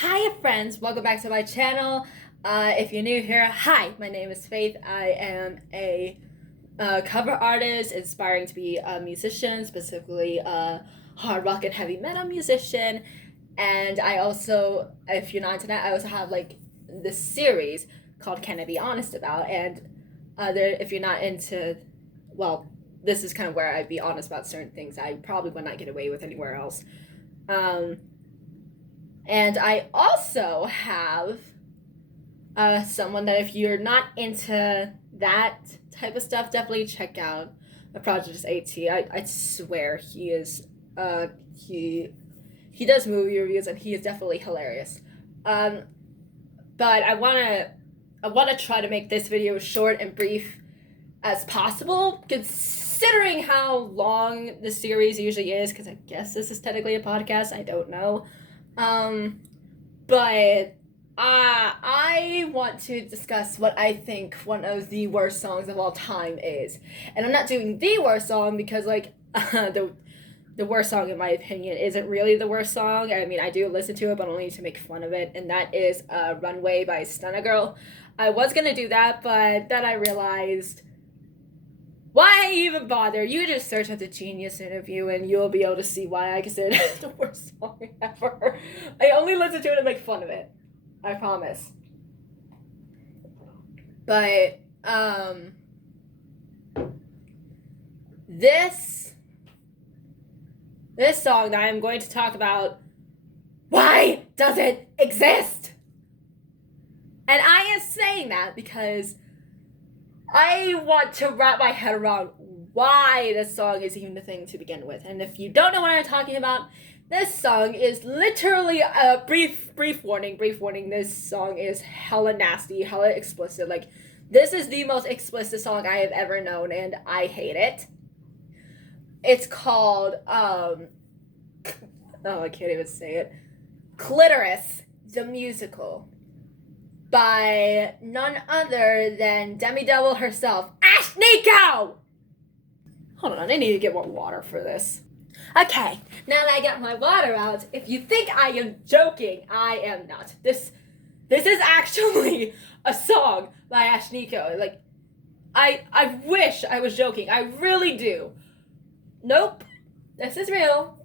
Hi friends, welcome back to my channel. If you're new here, hi, my name is Faith. I am a cover artist aspiring to be a musician, specifically a hard rock and heavy metal musician. And I also, if you're not into that, I also have like this series called Can I Be Honest About? And if you're not into, well, this is kind of where I'd be honest about certain things I probably would not get away with anywhere else. And I also have someone that if you're not into that type of stuff, definitely check out a Project AT. I swear he is he does movie reviews and he is definitely hilarious. But I wanna try to make this video as short and brief as possible, considering how long the series usually is, because I guess this is technically a podcast, I don't know. But I want to discuss what I think one of the worst songs of all time is. And I'm not doing the worst song because, like, the worst song, in my opinion, isn't really the worst song. I mean, I do listen to it, but only to make fun of it. And that is Runway by Stunna Girl. I was going to do that, but then I realized, why even bother? You just search up the Genius interview and you'll be able to see why I consider it the worst song ever. I only listen to it to make fun of it. I promise. But, this song that I'm going to talk about, why does it exist? And I am saying that because I want to wrap my head around why this song is even a thing to begin with. And if you don't know what I'm talking about, this song is literally a brief warning. This song is hella nasty, hella explicit. Like, this is the most explicit song I have ever known, and I hate it. It's called, oh, I can't even say it. PreChorus, the musical, by none other than Demi Devil herself, Ashnikko! Hold on, I need to get more water for this. Okay, now that I got my water out, if you think I am joking, I am not. This is actually a song by Ashnikko. Like, I wish I was joking. I really do. Nope, this is real.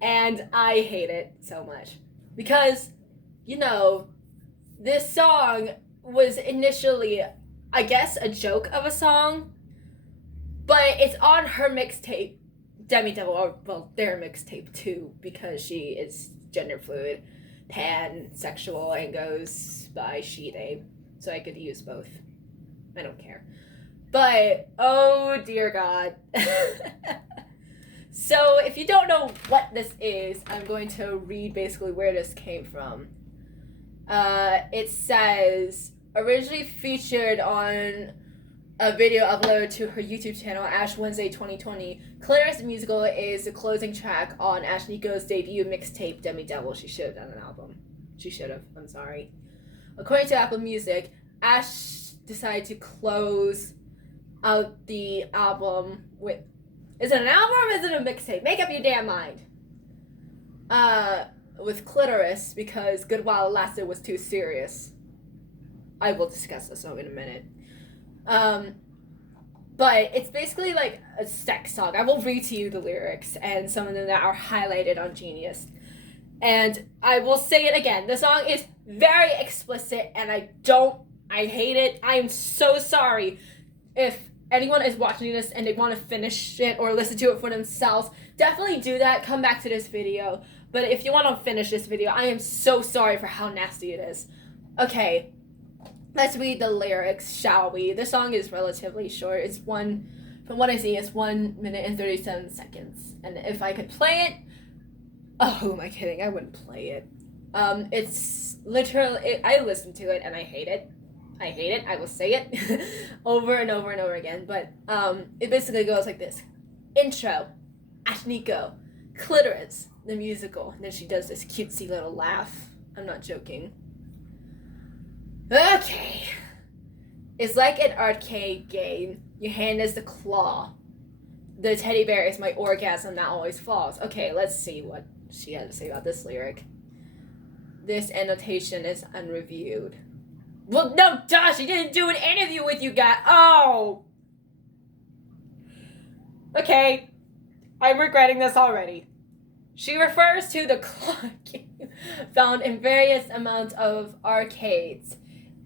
And I hate it so much. Because, you know, this song was initially, I guess, a joke of a song, but it's on her mixtape, Demi Devil, or, well, their mixtape too, because she is gender fluid, pansexual, and goes by she, they, so I could use both. I don't care. But, oh dear God. So, if you don't know what this is, I'm going to read basically where this came from. It says, originally featured on a video uploaded to her YouTube channel, Ash Wednesday 2020, PreChorus the musical is the closing track on Ashnikko's debut mixtape, Demi Devil. She should have done an album. I'm sorry. According to Apple Music, Ash decided to close out the album with, is it an album or is it a mixtape? Make up your damn mind. With PreChorus because Good While It Lasted was too serious. I will discuss this song in a minute. But it's basically like a sex song. I will read to you the lyrics and some of them that are highlighted on Genius. And I will say it again. The song is very explicit and I hate it. I am so sorry if anyone is watching this and they want to finish it or listen to it for themselves. Definitely do that. Come back to this video. But if you want to finish this video, I am so sorry for how nasty it is. Okay, let's read the lyrics, shall we? This song is relatively short. It's from what I see, it's 1 minute and 37 seconds. And if I could play it, oh, who am I kidding? I wouldn't play it. It's literally, I listen to it and I hate it. I will say it over and over and over again. But it basically goes like this. Intro, Ashnikko, PreChorus, the musical. And then she does this cutesy little laugh. I'm not joking. Okay. It's like an arcade game. Your hand is the claw. The teddy bear is my orgasm that always falls. Okay, let's see what she had to say about this lyric. This annotation is unreviewed. Well, no, Josh, she didn't do an interview with you guys. Oh! Okay, I'm regretting this already. She refers to the clock game found in various amounts of arcades.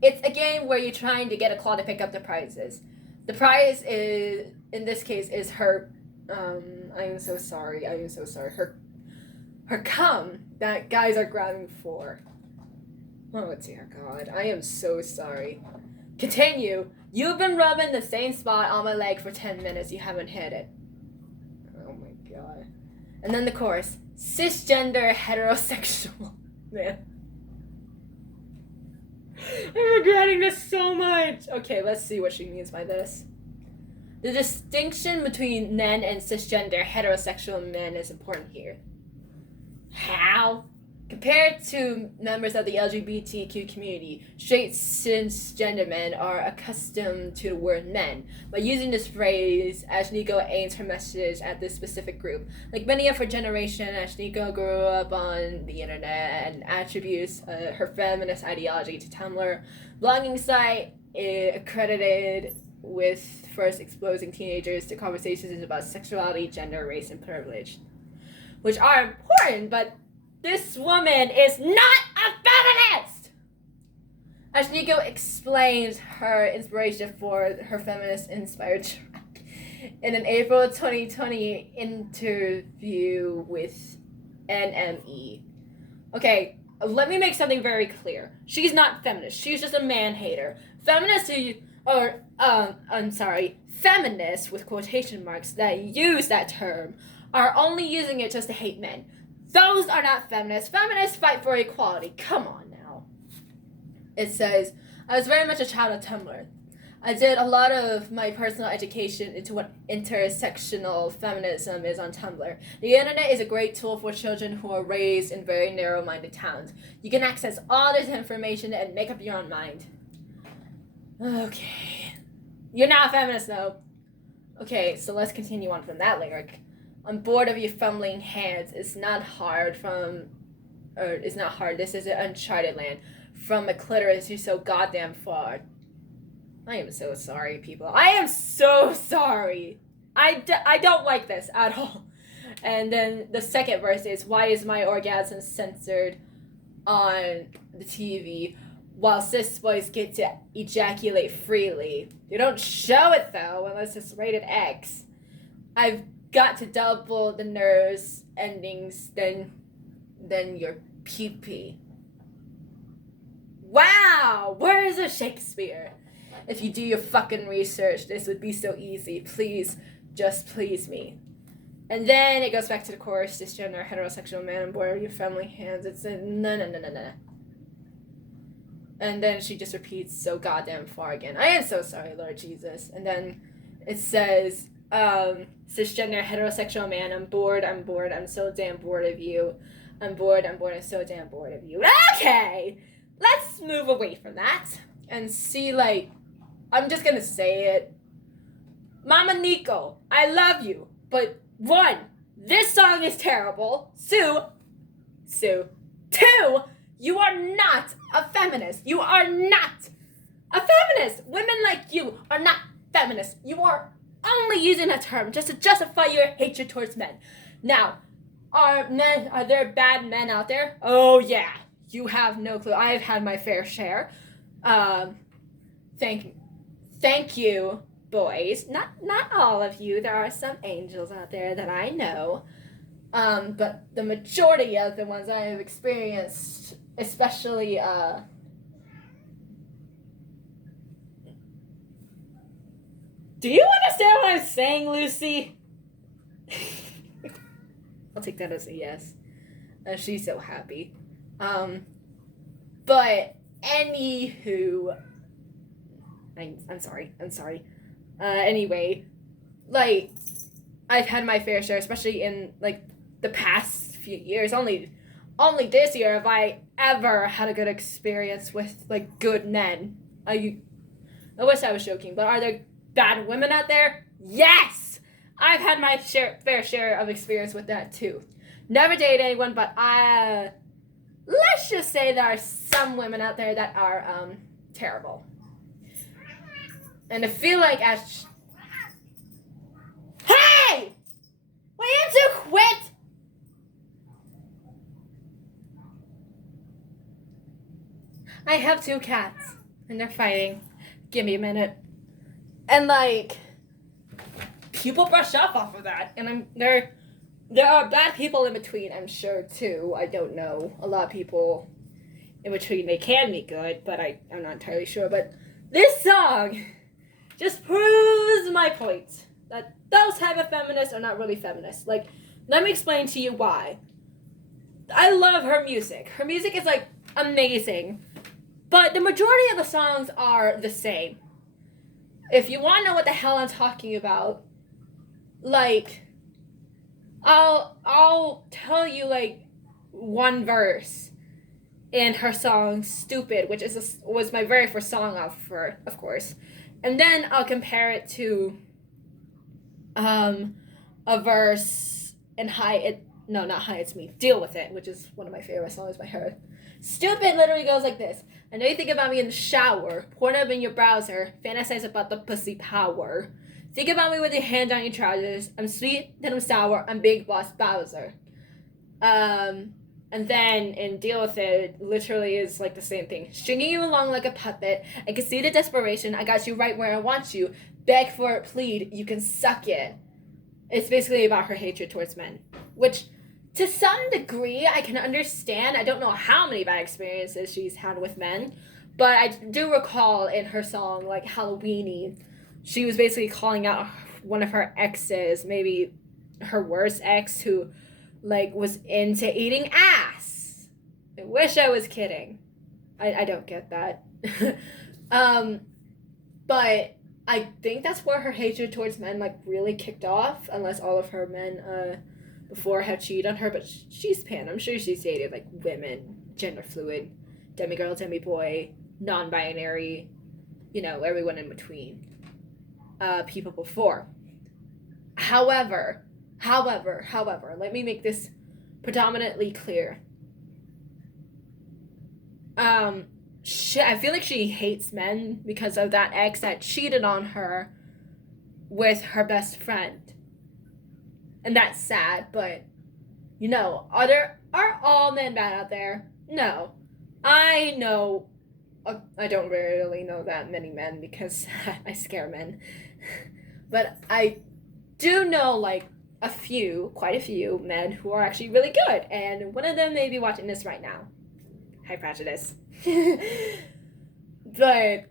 It's a game where you're trying to get a claw to pick up the prizes. The prize is, in this case, is her, I am so sorry, her cum that guys are grabbing for. Oh, dear God, I am so sorry. Continue. You've been rubbing the same spot on my leg for 10 minutes. You haven't hit it. Oh, my God. And then the chorus. Cisgender heterosexual. Man. I'm regretting this so much. Okay, let's see what she means by this. The distinction between men and cisgender heterosexual men is important here. How? Compared to members of the LGBTQ community, straight cisgender men are accustomed to the word men. By using this phrase, Ashniko aims her message at this specific group. Like many of her generation, Ashniko grew up on the internet and attributes her feminist ideology to Tumblr, blogging site accredited with first exposing teenagers to conversations about sexuality, gender, race, and privilege, which are important, but this woman is not a feminist! Ashniko explains her inspiration for her feminist-inspired track in an April 2020 interview with NME. Okay, let me make something very clear. She's not feminist. She's just a man-hater. Feminists feminists with quotation marks that use that term are only using it just to hate men. Those are not feminists. Feminists fight for equality. Come on now. It says, I was very much a child of Tumblr. I did a lot of my personal education into what intersectional feminism is on Tumblr. The internet is a great tool for children who are raised in very narrow-minded towns. You can access all this information and make up your own mind. Okay. You're not a feminist, though. Okay, so let's continue on from that lyric. I'm bored of you fumbling hands. It's not hard. This is an uncharted land. From a clitoris, you're so goddamn far. I am so sorry, people. I am so sorry. I don't like this at all. And then the second verse is, why is my orgasm censored on the TV while cis boys get to ejaculate freely? They don't show it, though, unless it's rated X. I've got to double the nerves endings than your pee-pee. Wow! Where is the Shakespeare? If you do your fucking research, this would be so easy. Please, just please me. And then it goes back to the chorus, cisgender, heterosexual man on board of your family hands. It's a no. And then she just repeats so goddamn far again. I am so sorry, Lord Jesus. And then it says, cisgender, heterosexual man, I'm bored, I'm so damn bored of you. I'm bored, I'm so damn bored of you. Okay! Let's move away from that and see, I'm just gonna say it. Mama Nico, I love you, but 1, this song is terrible. 2, you are not a feminist. You are not a feminist. Women like you are not feminists. You are only using a term just to justify your hatred towards men. Now, are there bad men out there? Oh yeah, you have no clue. I have had my fair share. Thank you, boys. Not all of you. There are some angels out there that I know. But the majority of the ones I have experienced, especially do you understand what I'm saying, Lucy? I'll take that as a yes. She's so happy. But anywho, I'm sorry. Anyway, I've had my fair share, especially in the past few years. Only this year have I ever had a good experience with good men. I wish I was joking, but are there bad women out there? Yes! I've had my fair share of experience with that too. Never dated anyone, but let's let's just say there are some women out there that are terrible. And I feel like hey! Will you two quit? I have 2 cats, and they're fighting. Give me a minute. And, like, people brush off of that, and there are bad people in between, I'm sure, too. I don't know. A lot of people in between, they can be good, but I'm not entirely sure. But this song just proves my point, that those type of feminists are not really feminists. Like, let me explain to you why. I love her music. Her music is, like, amazing. But the majority of the songs are the same. If you want to know what the hell I'm talking about, like, I'll tell you, like, one verse in her song Stupid, which was my very first song off of her, of course. And then I'll compare it to a verse in It's Me, Deal With It, which is one of my favorite songs by her. Stupid literally goes like this. I know you think about me in the shower, porn up in your browser, fantasize about the pussy power. Think about me with your hand on your trousers. I'm sweet, then I'm sour, I'm Big Boss Bowser. And then in Deal With It, literally is like the same thing. Stringing you along like a puppet. I can see the desperation. I got you right where I want you. Beg for it, plead. You can suck it. It's basically about her hatred towards men. Which, to some degree, I can understand. I don't know how many bad experiences she's had with men. But I do recall in her song, like, Halloweeny, she was basically calling out one of her exes, maybe her worst ex, who, like, was into eating ass. I wish I was kidding. I don't get that. But I think that's where her hatred towards men, like, really kicked off, unless all of her men before have cheated on her. But she's pan. I'm sure she's dated, like, women, gender fluid, demigirl, demiboy, non-binary, you know, everyone in between, people before. However, let me make this predominantly clear. I feel like she hates men because of that ex that cheated on her with her best friend. And that's sad, but, you know, are all men bad out there? No. I know, I don't really know that many men because I scare men. But I do know, like, quite a few men who are actually really good. And one of them may be watching this right now. Hi, Prejudice. But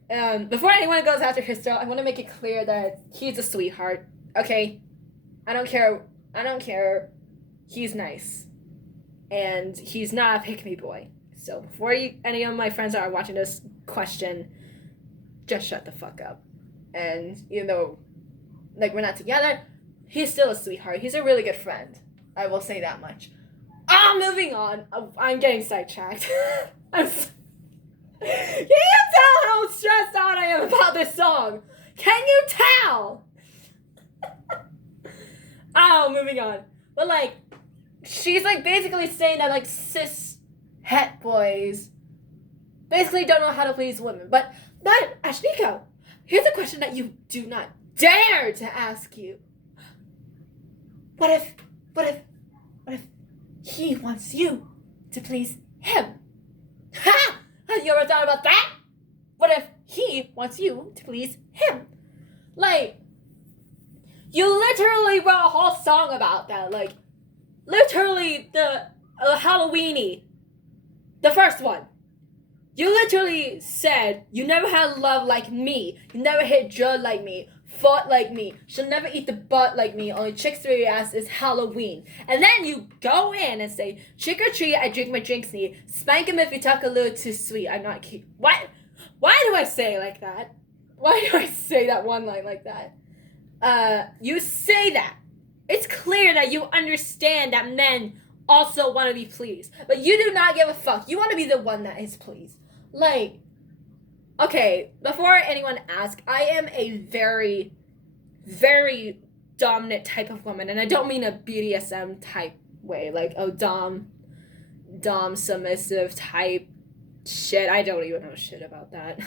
before anyone goes after Hes Still, I want to make it clear that he's a sweetheart. Okay? I don't care. He's nice. And he's not a pick-me boy. So before any of my friends that are watching this question, just shut the fuck up. And even though, like, we're not together, he's still a sweetheart. He's a really good friend. I will say that much. Moving on. I'm getting sidetracked. Can you tell how stressed out I am about this song? Can you tell? Moving on. But, like, she's, like, basically saying that, like, cis het boys basically don't know how to please women. But Ashnika, here's a question that you do not dare to ask you. What if he wants you to please him? Ha! Have you ever thought about that? What if he wants you to please him? Like, you literally wrote a whole song about that. Like, literally the Halloweeny, the first one. You literally said, you never had love like me. You never hit drugs like me. Fought like me. She'll never eat the butt like me. Only tricks through your ass is Halloween. And then you go in and say, trick or treat, I drink my drinks neat. Spank him if you talk a little too sweet. I'm not cute. Why do I say it like that? Why do I say that one line like that? You say that. It's clear that you understand that men also want to be pleased. But you do not give a fuck. You want to be the one that is pleased. Like, okay, before anyone asks, I am a very, very dominant type of woman. And I don't mean a BDSM type way. Like, oh, dom, dom submissive type shit. I don't even know shit about that.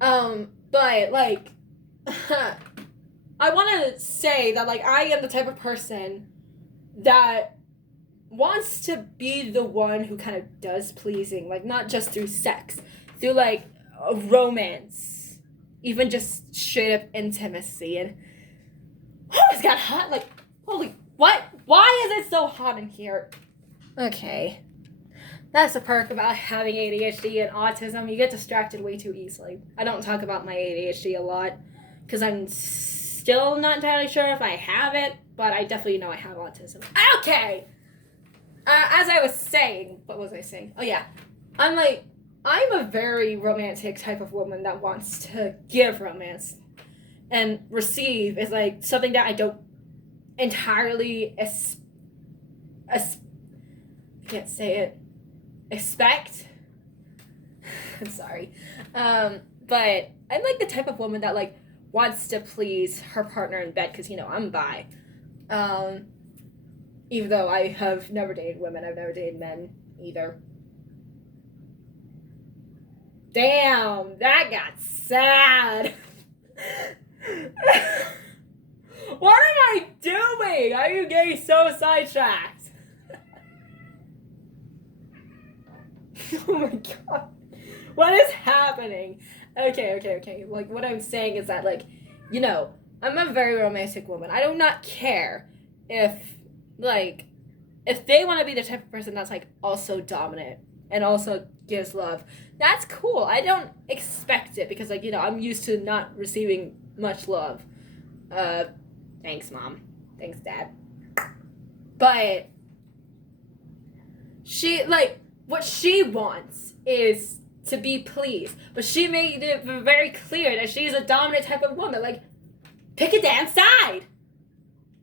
But like I want to say that like I am the type of person that wants to be the one who kind of does pleasing, like not just through sex, through like romance, even just straight up intimacy. And it's got hot, like holy what? Why is it so hot in here? Okay. That's the perk about having ADHD and autism. You get distracted way too easily. I don't talk about my ADHD a lot because I'm still not entirely sure if I have it, but I definitely know I have autism. Okay! As I was saying, what was I saying? Oh yeah. I'm a very romantic type of woman that wants to give romance. And receive is like something that I don't entirely I can't say it. Expect. I'm sorry. But I'm like the type of woman that like wants to please her partner in bed because, you know, I'm bi. Even though I have never dated women, I've never dated men either. Damn, that got sad. What am I doing? Are you getting so sidetracked? Oh my god. What is happening? Okay. Like, what I'm saying is that, like, you know, I'm a very romantic woman. I do not care if they want to be the type of person that's, like, also dominant and also gives love. That's cool. I don't expect it because, like, you know, I'm used to not receiving much love. Thanks, Mom. Thanks, Dad. But she, like, what she wants is to be pleased. But she made it very clear that she's a dominant type of woman. Like, pick a damn side.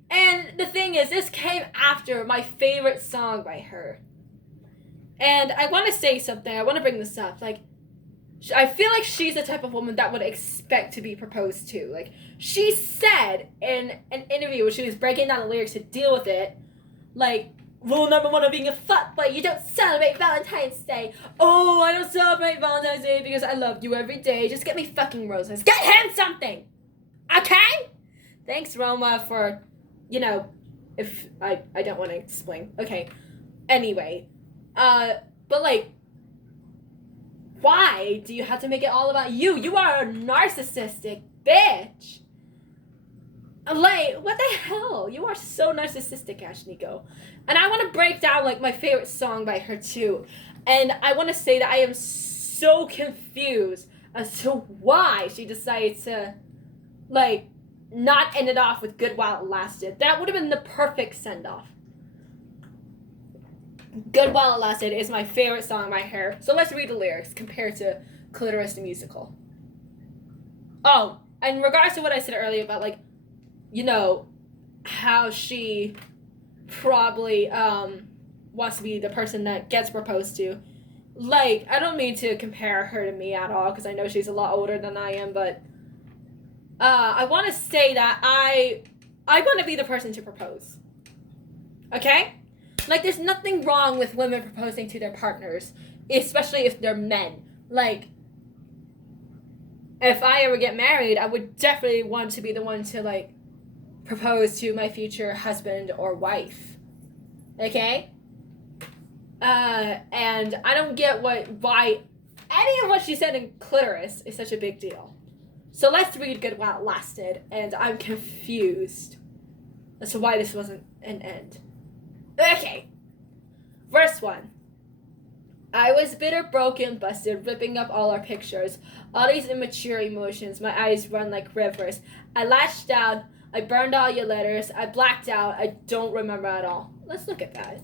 And the thing is, this came after my favorite song by her. And I want to say something. I want to bring this up. Like, I feel like she's the type of woman that would expect to be proposed to. Like, she said in an interview where she was breaking down the lyrics to deal with it, like, rule number 1 of being a fuckboy, you don't celebrate Valentine's Day. Oh, I don't celebrate Valentine's Day because I love you every day. Just get me fucking roses. Get him something! Okay? Thanks, Roma, for, you know, if I don't want to explain. Okay. Anyway. But, like, why do you have to make it all about you? You are a narcissistic bitch. Like, what the hell? You are so narcissistic, Ashniko. And I want to break down, like, my favorite song by her, too. And I want to say that I am so confused as to why she decided to, like, not end it off with Good While It Lasted. That would have been the perfect send-off. Good While It Lasted is my favorite song by her. So let's read the lyrics compared to Clitoris the Musical. Oh, in regards to what I said earlier about, like, you know, how she probably wants to be the person that gets proposed to. Like, I don't mean to compare her to me at all, because I know she's a lot older than I am, but I want to say that I want to be the person to propose. Okay? Like, there's nothing wrong with women proposing to their partners, especially if they're men. Like, if I ever get married, I would definitely want to be the one to, like, propose to my future husband or wife. Okay? And I don't get why any of what she said in Clitoris is such a big deal. So let's read Good While It Lasted, and I'm confused as to why this wasn't an end. Okay. Verse 1. I was bitter, broken, busted, ripping up all our pictures. All these immature emotions, my eyes run like rivers. I lashed out, I burned all your letters, I blacked out, I don't remember at all. Let's look at that.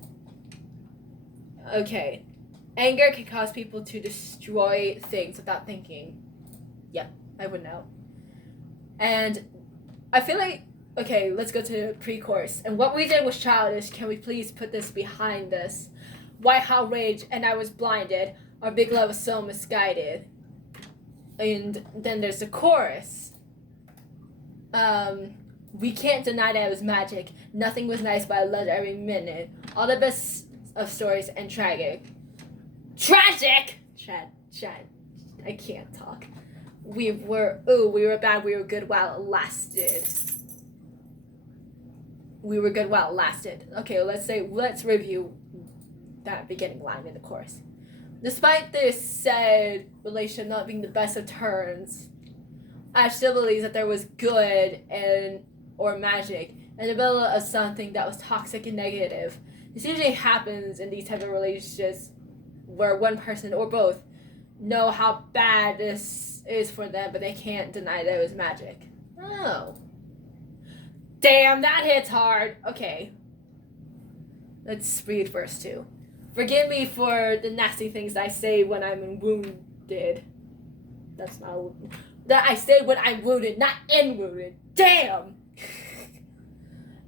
Okay. Anger can cause people to destroy things without thinking. Yep, I would know. And I feel like, okay, let's go to pre-chorus. And what we did was childish. Can we please put this behind us? White hot rage, and I was blinded. Our big love was so misguided. And then there's the chorus. We can't deny that it was magic. Nothing was nice, but I loved every minute. All the best of stories and tragic. I can't talk. We were bad, we were good while it lasted. We were good while it lasted. Okay, let's review that beginning line in the chorus. Despite this said relationship not being the best of turns, Ash still believes that there was good or magic in the middle of something that was toxic and negative. This usually happens in these type of relationships where one person or both know how bad this is for them, but they can't deny that it was magic. Oh. Damn, that hits hard. Okay. Let's read verse 2. Forgive me for the nasty things I say when I'm wounded. That's not... That I say when I'm wounded, not in wounded. Damn!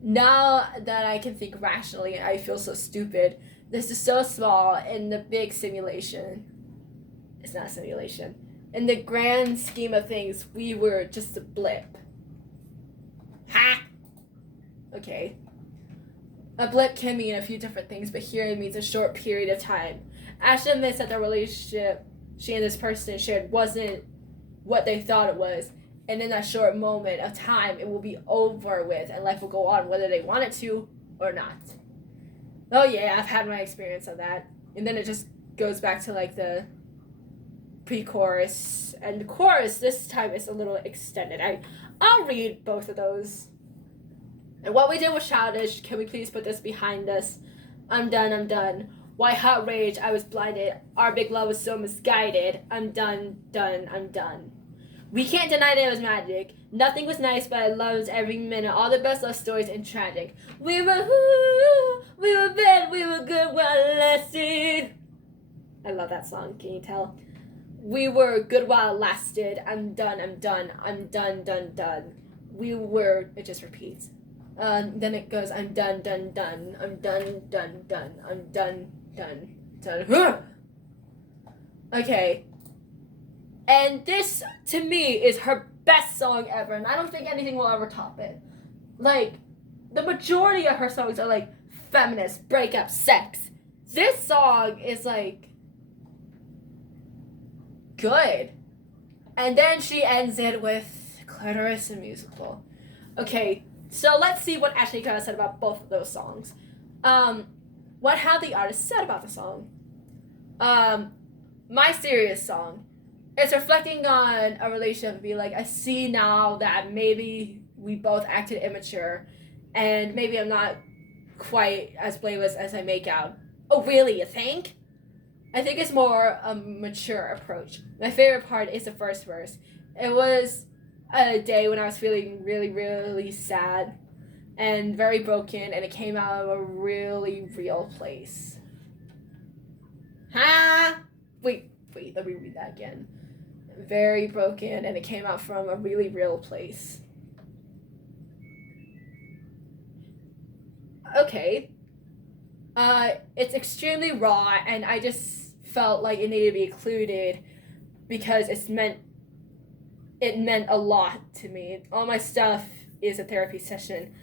Now that I can think rationally, I feel so stupid. This is so small in the big simulation. It's not a simulation. In the grand scheme of things, we were just a blip. Ha! Okay. A blip can mean a few different things, but here it means a short period of time. Ash admits that the relationship she and this person shared wasn't what they thought it was, and in that short moment of time, it will be over with, and life will go on whether they want it to or not. Oh yeah, I've had my experience of that. And then it just goes back to like the pre-chorus, and the chorus this time is a little extended. I'll read both of those. And what we did was childish. Can we please put this behind us? I'm done. Why hot rage? I was blinded. Our big love was so misguided. I'm done. We can't deny that it was magic. Nothing was nice, but I loved every minute. All the best love stories and tragic. We were bad, we were good while it lasted. I love that song, can you tell? We were good while it lasted. I'm done. We were, it just repeats. Then it goes, I'm done. I'm done. Okay. And this, to me, is her best song ever, and I don't think anything will ever top it. Like, the majority of her songs are like feminist, breakup, sex. This song is like good. And then she ends it with Clitoris and Musical. Okay, so let's see what Ashley kind of said about both of those songs. What have the artist said about the song? My Serious song. It's reflecting on a relationship and be like, I see now that maybe we both acted immature and maybe I'm not quite as blameless as I make out. Oh, really, you think? I think it's more a mature approach. My favorite part is the first verse. It was a day when I was feeling really, really sad and very broken, and it came out of a really real place. Wait, let me read that again. Very broken, and it came out from a really real place. Okay. It's extremely raw, and I just felt like it needed to be included because it meant a lot to me. All my stuff is a therapy session.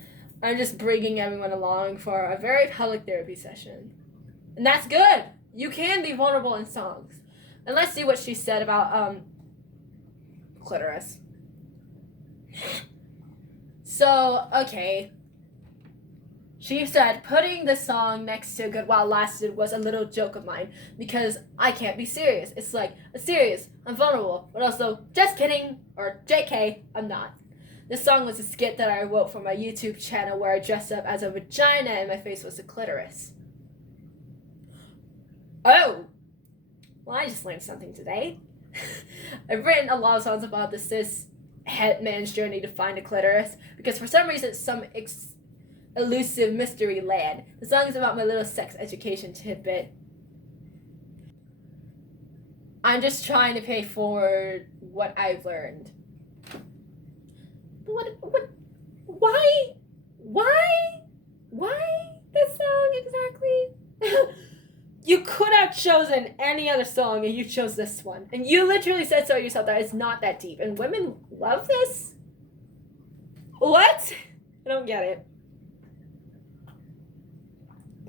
I'm just bringing everyone along for a very public therapy session. And that's good. You can be vulnerable in songs. And let's see what she said about Clitoris. So, okay. She said, putting the song next to Good While It Lasted was a little joke of mine because I can't be serious. It's like, I'm serious, I'm vulnerable, but also, just kidding, or JK, I'm not. This song was a skit that I wrote for my YouTube channel where I dressed up as a vagina and my face was a clitoris. Oh! Well, I just learned something today. I've written a lot of songs about the cis het man's journey to find a clitoris because for some reason it's some elusive mystery land. The song is about my little sex education tidbit. I'm just trying to pay forward what I've learned. Why this song exactly? You could have chosen any other song and you chose this one. And you literally said so yourself that it's not that deep. And women love this? What? I don't get it.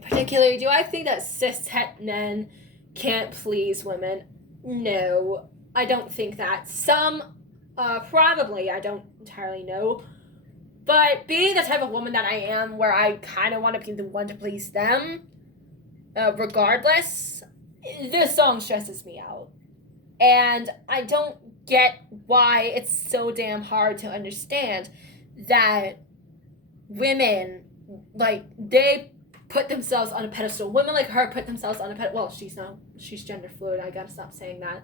But Particularly, do I think that cishet men can't please women? No, I don't think that. Some, probably, I don't entirely know. But being the type of woman that I am, where I kind of want to be the one to please them, regardless, this song stresses me out. And I don't get why it's so damn hard to understand that women, like, they put themselves on a pedestal. Women like her put themselves on a pedestal. Well, she's gender fluid, I gotta stop saying that.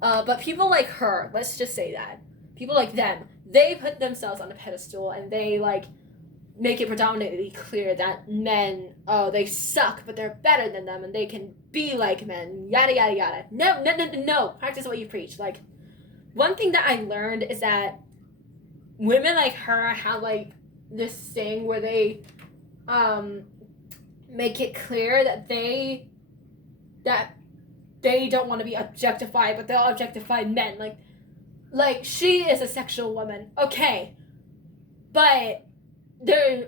But people like her, let's just say that. People like them, they put themselves on a pedestal and they, like, make it predominantly clear that men, they suck, but they're better than them and they can be like men, yada, yada, yada. No. Practice what you preach. Like, one thing that I learned is that women like her have, like, this thing where they, make it clear that they don't want to be objectified, but they'll objectify men. Like she is a sexual woman, okay, but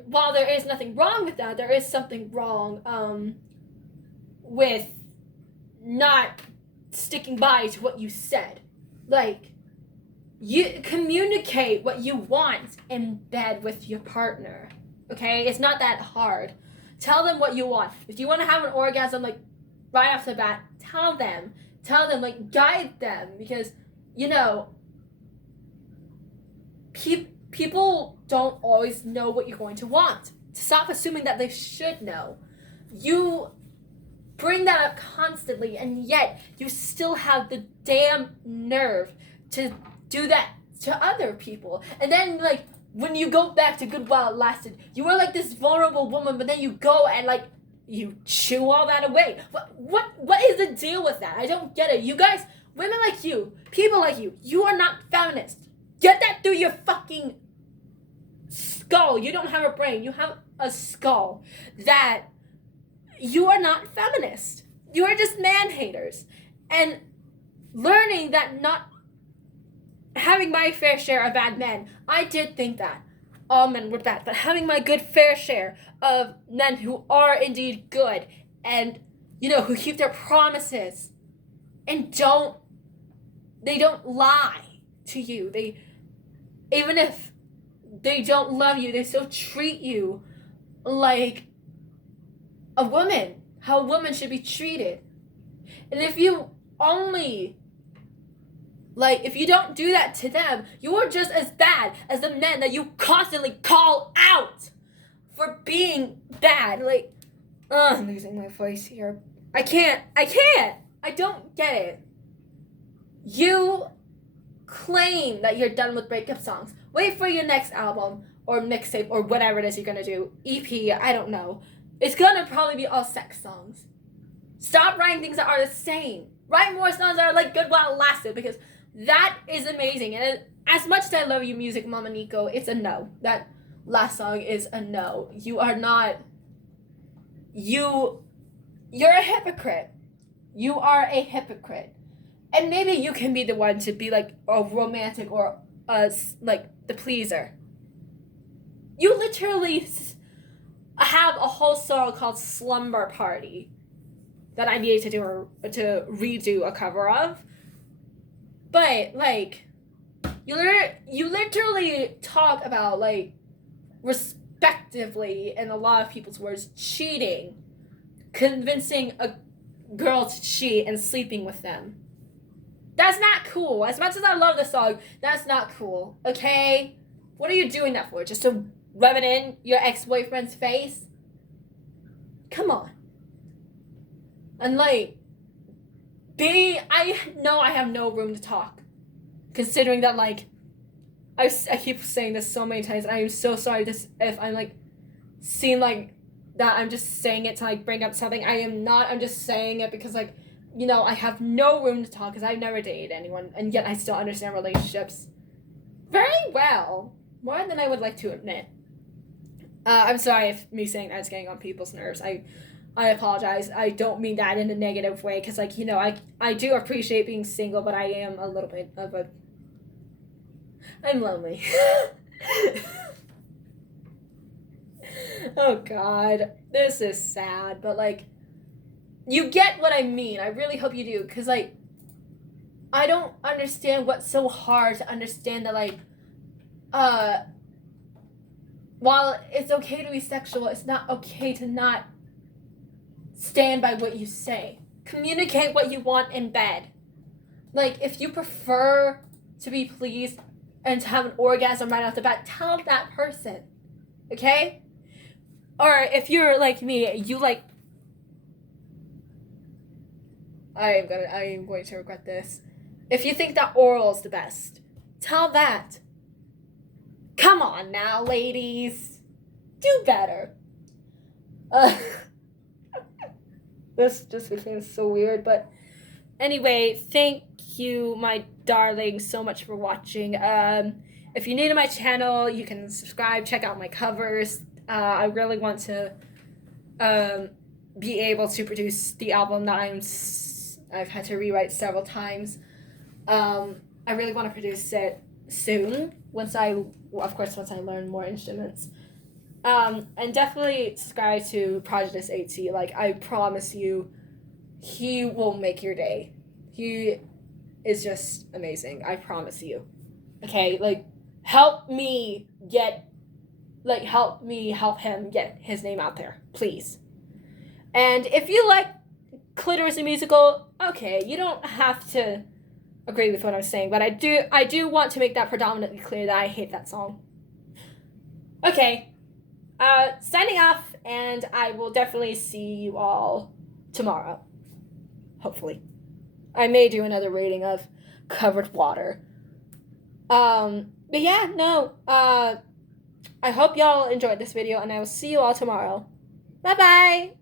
while there is nothing wrong with that, there is something wrong with not sticking by to what you said. Like, you communicate what you want in bed with your partner, okay? It's not that hard. Tell them what you want. If you want to have an orgasm, like, right off the bat, tell them, like, guide them, because, you know, people don't always know what you're going to want. Stop assuming that they should know. You bring that up constantly, and yet you still have the damn nerve to do that to other people. And then, like, when you go back to Good While It Lasted, you are like this vulnerable woman, but then you go and, like, you chew all that away. What is the deal with that? I don't get it. You guys, women like you, people like you are not feminist. Get that through your fucking skull. You don't have a brain. You have a skull. That you are not feminist. You are just man-haters. And learning that not having my fair share of bad men, I did think that all men were bad, but having my good fair share of men who are indeed good and, you know, who keep their promises and they don't lie to you. Even if they don't love you, they still treat you like a woman, how a woman should be treated. And if you only, like, if you don't do that to them, you are just as bad as the men that you constantly call out for being bad. Like, I'm losing my voice here. I can't. I don't get it. You claim that you're done with breakup songs. Wait for your next album or mixtape or whatever it is you're gonna do. EP, I don't know. It's gonna probably be all sex songs. Stop writing things that are the same. Write more songs that are like Good While It Lasted, because that is amazing. And as much as I love you, Music Mama Nico, it's a no. That last song is a no. You are not. You're a hypocrite. You are a hypocrite. And maybe you can be the one to be like a romantic or like the pleaser. You literally have a whole song called Slumber Party that I needed to redo a cover of. But, like, you literally talk about, like, respectively, in a lot of people's words, cheating, convincing a girl to cheat and sleeping with them. That's not cool. As much as I love the song, that's not cool, okay? What are you doing that for? Just to rub it in your ex-boyfriend's face? Come on. And, like, I know I have no room to talk, considering that, like, I keep saying this so many times, and I am so sorry if I'm, like, seem like that I'm just saying it to, like, bring up something. I am not. I'm just saying it because, like, you know, I have no room to talk because I've never dated anyone, and yet I still understand relationships very well, more than I would like to admit. I'm sorry if me saying that is getting on people's nerves. I apologize. I don't mean that in a negative way, because, like, you know, I do appreciate being single, but I am a little bit of a... I'm lonely. Oh god, this is sad, but like, you get what I mean. I really hope you do, because like, I don't understand what's so hard to understand that like, while it's okay to be sexual, it's not okay to not stand by what you say. Communicate what you want in bed. Like, if you prefer to be pleased and to have an orgasm right off the bat, tell that person. Okay? Or if you're like me, you like... I am going to regret this. If you think that oral is the best, tell that. Come on now, ladies. Do better. This just became so weird, but anyway, thank you, my darling, so much for watching. If you're new to my channel, you can subscribe, check out my covers. I really want to be able to produce the album that I've had to rewrite several times. I really want to produce it soon, once I learn more instruments. And definitely subscribe to PreChorus AT. Like, I promise you, he will make your day. He is just amazing. I promise you. Okay, like, help me help him get his name out there, please. And if you like Clitoris the Musical, okay, you don't have to agree with what I'm saying, but I do want to make that predominantly clear that I hate that song. Okay. Signing off, and I will definitely see you all tomorrow. Hopefully. I may do another rating of Covered Water. But yeah, no. I hope y'all enjoyed this video, and I will see you all tomorrow. Bye-bye!